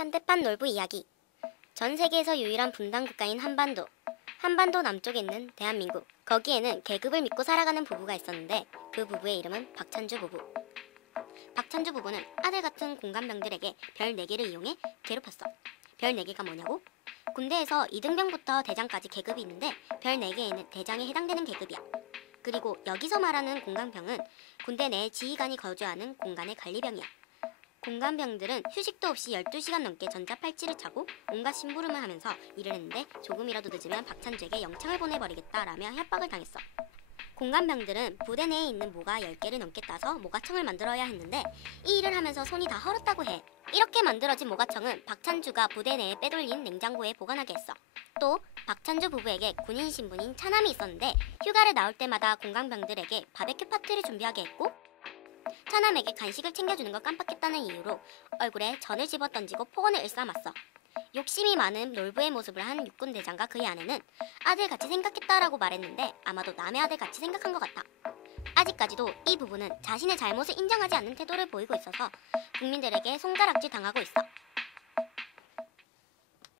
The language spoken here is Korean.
현대판 놀부 이야기. 전 세계에서 유일한 분단 국가인 한반도. 한반도 남쪽에 있는 대한민국. 거기에는 계급을 믿고 살아가는 부부가 있었는데 그 부부의 이름은 박찬주 부부. 박찬주 부부는 아들 같은 공간병들에게 별 4개를 이용해 괴롭혔어. 별 4개가 뭐냐고? 군대에서 2등병부터 대장까지 계급이 있는데 별 4개에는 대장에 해당되는 계급이야. 그리고 여기서 말하는 공간병은 군대 내 지휘관이 거주하는 공간의 관리병이야. 공간병들은 휴식도 없이 12시간 넘게 전자팔찌를 차고 온갖 심부름을 하면서 일을 했는데 조금이라도 늦으면 박찬주에게 영창을 보내버리겠다라며 협박을 당했어. 공간병들은 부대 내에 있는 모가 10개를 넘게 따서 모가청을 만들어야 했는데 이 일을 하면서 손이 다 헐었다고 해. 이렇게 만들어진 모가청은 박찬주가 부대 내에 빼돌린 냉장고에 보관하게 했어. 또 박찬주 부부에게 군인 신분인 차남이 있었는데 휴가를 나올 때마다 공강병들에게 바베큐 파티를 준비하게 했고 차남에게 간식을 챙겨주는 걸 깜빡했다는 이유로 얼굴에 전을 집어 던지고 폭언을 일삼았어. 욕심이 많은 놀부의 모습을 한 육군 대장과 그의 아내는 아들 같이 생각했다라고 말했는데 아마도 남의 아들 같이 생각한 것 같아. 아직까지도 이 부부는 자신의 잘못을 인정하지 않는 태도를 보이고 있어서 국민들에게 손가락질 당하고 있어.